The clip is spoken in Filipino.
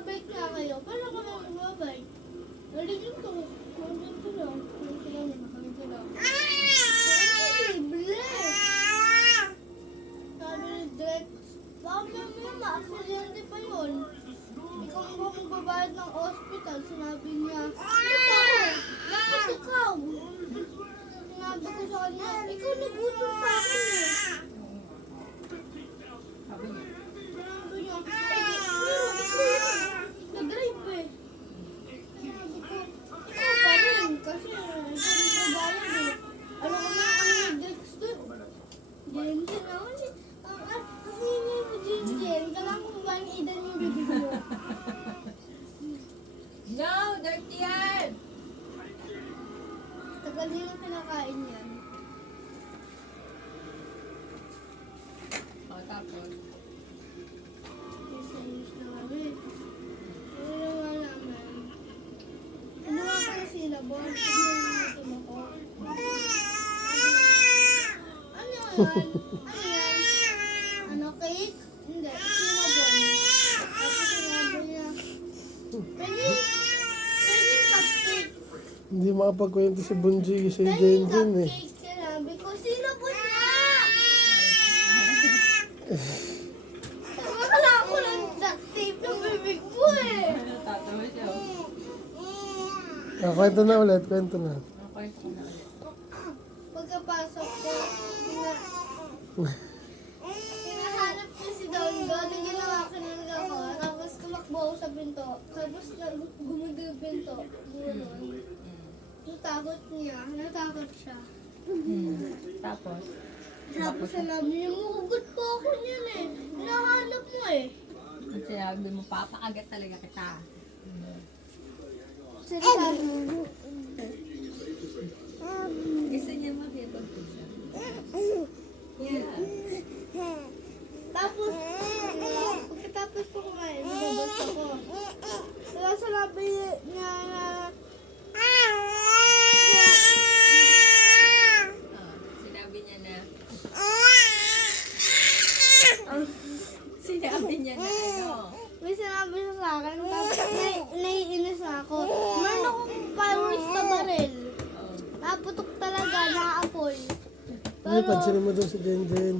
magbabike nga kayo, paano kami magbabike? Narinig ko, kung ganito lang, kung sila na nakalito lang. Imposible! Sabi ni Drex, baka may ma-aksidente pa yun. Ikaw ang magbabayad ng hospital, sinabi niya. Ba't ako? Bakit ikaw? Sinabi ko sa kanya, ikaw nagutos sa akin eh. Sabi niya. Sinabi niya, pero ikaw nag-drive eh. Sinabi ko, ikaw pa rin, kasi ikaw nagbabayad eh. Ano ko na ang nag-Dexter? Jensen naman eh. Ang hindi mo Jensen, kailangan ko ba ang idan yung bibig mo? No! Dirty yan! Tagal din ang kinakain yan. O, tapos. Inis na kami. Ano naman namin? Ano nga pala sila, Bon? Tignan mo natin ako. Ano yan? Ano yan? Ano, cake? Hindi. Sino, Bon? Tapos sinabi niya, pwedeng cupcake. Hindi makapagkwento si Bunji si Pwedeng Jenjen eh. cupcake. Sinabi ko, sino po niya? Wala ko ng duct tape yung bibig mo eh. Tatawa siya. Kwento na ulit, kwento na. Okay, ito na ulit. Pagkapasok ko, hinahanap ko si Don Don, yung ginawa ko ng ako, tapos tumakbo ako sa pinto, tapos gumundo yung pinto, gano'n. Natakot niya, natakot siya. Tapos. Tapos sinabi niya, mahugot po ako niyan eh, hinahanap mo eh. At sinabi mo, papakagat talaga kita. Sinasabi mo, Gusto niya makipag siya. Yeah. tapos, pagkatapos ko kumain, nababas ako. Kaya sinabi niya na, Sinabi niya na. Sinabi niya na ano. may sinabi siya sa akin, tapos naiinis na ako. Meron akong fireworks sa baril. Oh. Naputok talaga, nakaapoy. Ano, pansinin mo doon si Jenjen.